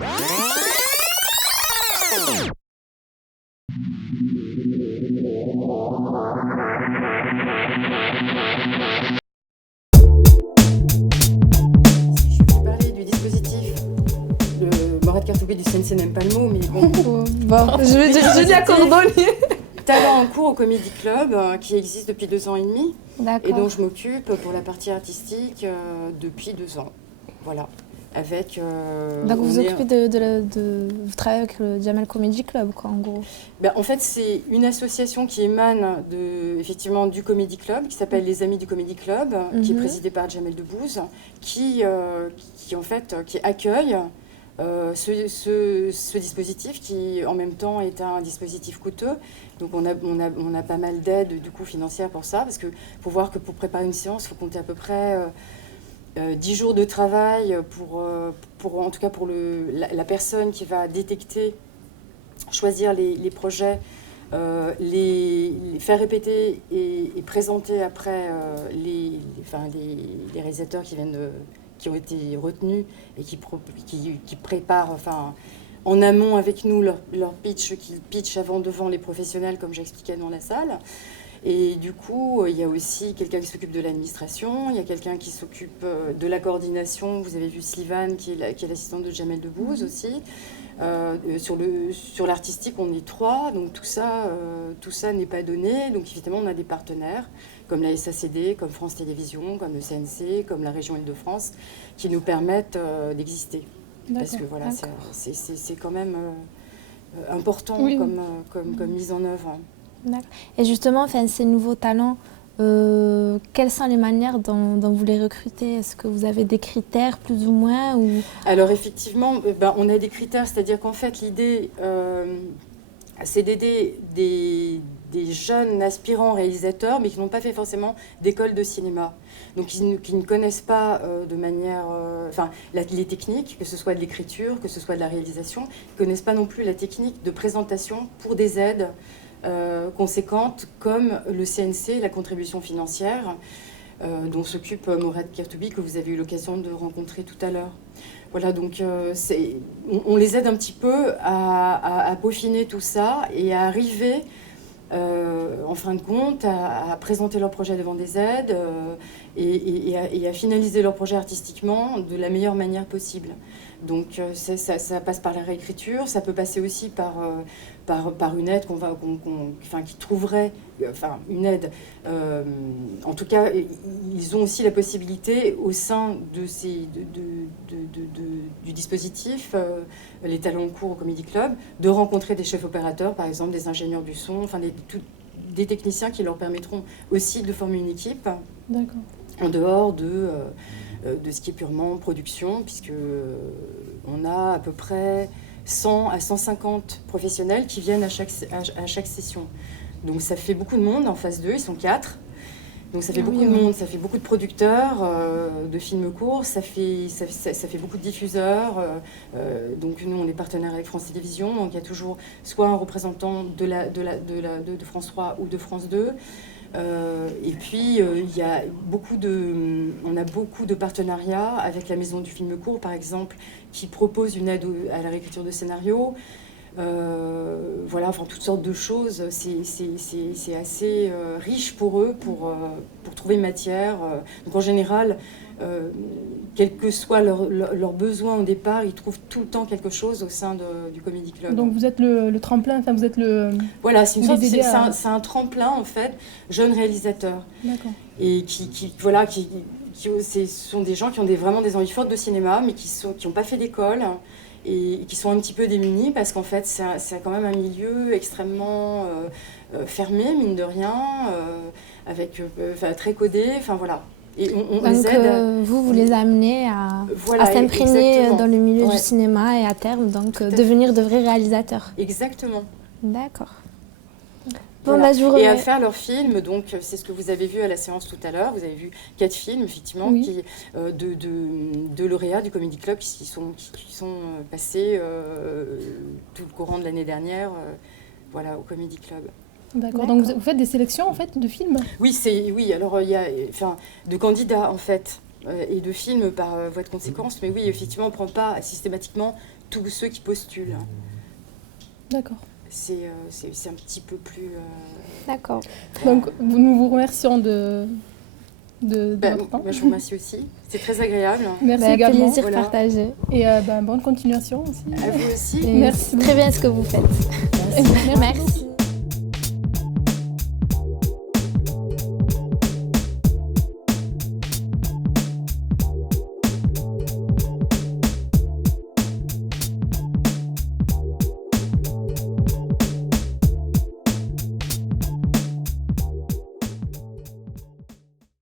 Parler du dispositif, le Mourad Kertoubi du CNC n'aime pas le mot, mais bon. Bon, je vais dire Julia Cordonnier. Talent en cours au Comedy Club, qui existe depuis 2 ans et demi, et D'accord. dont je m'occupe pour la partie artistique depuis 2 ans. Voilà. Avec, Donc vous on est- occupez vous travaillez avec le Jamel Comedy Club, quoi, en gros. Ben, en fait, c'est une association qui émane effectivement du Comedy Club, qui s'appelle Les Amis du Comedy Club, qui est présidée par Jamel Debbouze, qui accueille ce dispositif qui, en même temps, est un dispositif coûteux. Donc, on a pas mal d'aides, du coup, financières pour ça, parce qu'il faut voir que pour préparer une séance, il faut compter à peu près 10 jours de travail en tout cas pour la personne qui va détecter, choisir les projets, les faire répéter et présenter après les réalisateurs qui ont été retenus et qui préparent en amont avec nous leur pitch, qu'ils pitchent devant les professionnels, comme j'expliquais dans la salle. Et du coup, il y a aussi quelqu'un qui s'occupe de l'administration, il y a quelqu'un qui s'occupe de la coordination. Vous avez vu Sylvane, qui est l'assistante de Jamel Debbouze aussi. Sur l'artistique, on est 3, donc tout ça n'est pas donné. Donc évidemment, on a des partenaires comme la SACD, comme France Télévisions, comme le CNC, comme la région Île-de-France, qui nous permettent d'exister. Parce que voilà, c'est quand même important comme mise en œuvre. D'accord. Et justement, ces nouveaux talents, quelles sont les manières dont vous les recrutez? Est-ce que vous avez des critères plus ou moins Alors effectivement, on a des critères, c'est-à-dire qu'en fait l'idée, c'est d'aider des jeunes aspirants réalisateurs, mais qui n'ont pas fait forcément d'école de cinéma. Donc qui ne connaissent pas de manière... les techniques, que ce soit de l'écriture, que ce soit de la réalisation, qui ne connaissent pas non plus la technique de présentation pour des aides conséquentes comme le CNC, la contribution financière, dont s'occupe Mourad Kertoubi, que vous avez eu l'occasion de rencontrer tout à l'heure. Voilà, donc on les aide un petit peu à peaufiner tout ça et à arriver, en fin de compte, à présenter leur projet devant des aides et à finaliser leur projet artistiquement de la meilleure manière possible. Donc ça passe par la réécriture, ça peut passer aussi par une aide qui trouverait, une aide. En tout cas, ils ont aussi la possibilité au sein du dispositif, les talents en cours au Comedy Club, de rencontrer des chefs opérateurs, par exemple des ingénieurs du son, des techniciens qui leur permettront aussi de former une équipe. D'accord. En dehors de ce qui est purement production, puisque on a à peu près 100 à 150 professionnels qui viennent à chaque session. Donc ça fait beaucoup de monde en phase 2, ils sont 4. Donc ça fait beaucoup de monde, ça fait beaucoup de producteurs de films courts, ça fait beaucoup de diffuseurs. Donc nous, on est partenaires avec France Télévisions, donc il y a toujours soit un représentant de France 3 ou de France 2. Et puis, on a beaucoup de partenariats avec la Maison du film court, par exemple, qui propose une aide à la réécriture de scénarios. Toutes sortes de choses. C'est assez riche pour eux pour trouver matière. Donc en général, quels que soient leurs besoins au départ, ils trouvent tout le temps quelque chose au sein du Comedy Club. Donc vous êtes le tremplin, vous êtes le... Voilà, c'est un tremplin en fait, jeunes réalisateurs. D'accord. Et ce sont des gens qui ont vraiment des envies fortes de cinéma, mais qui n'ont pas fait d'école et qui sont un petit peu démunis parce qu'en fait c'est quand même un milieu extrêmement fermé, mine de rien, très codé, voilà. Et on les aide. Vous les amenez à s'imprégner dans le milieu du cinéma et à terme devenir de vrais réalisateurs. Exactement. D'accord. Bon, et à faire leurs films, donc c'est ce que vous avez vu à la séance tout à l'heure. Vous avez vu 4 films, effectivement, de lauréats du Comedy Club qui sont passés tout le courant de l'année dernière au Comedy Club. D'accord. Donc vous faites des sélections en fait de films? Oui. Alors il y a de candidats en fait et de films par voie de conséquence. Mais oui, effectivement, on ne prend pas systématiquement tous ceux qui postulent. D'accord. C'est un petit peu plus... D'accord. Donc, nous vous remercions de votre temps. je vous remercie aussi. C'est très agréable. Merci également. Plaisir Voilà. partagé. Et bonne continuation aussi. À vous aussi. Et Merci c'est très bien ce que vous faites. Merci. Merci.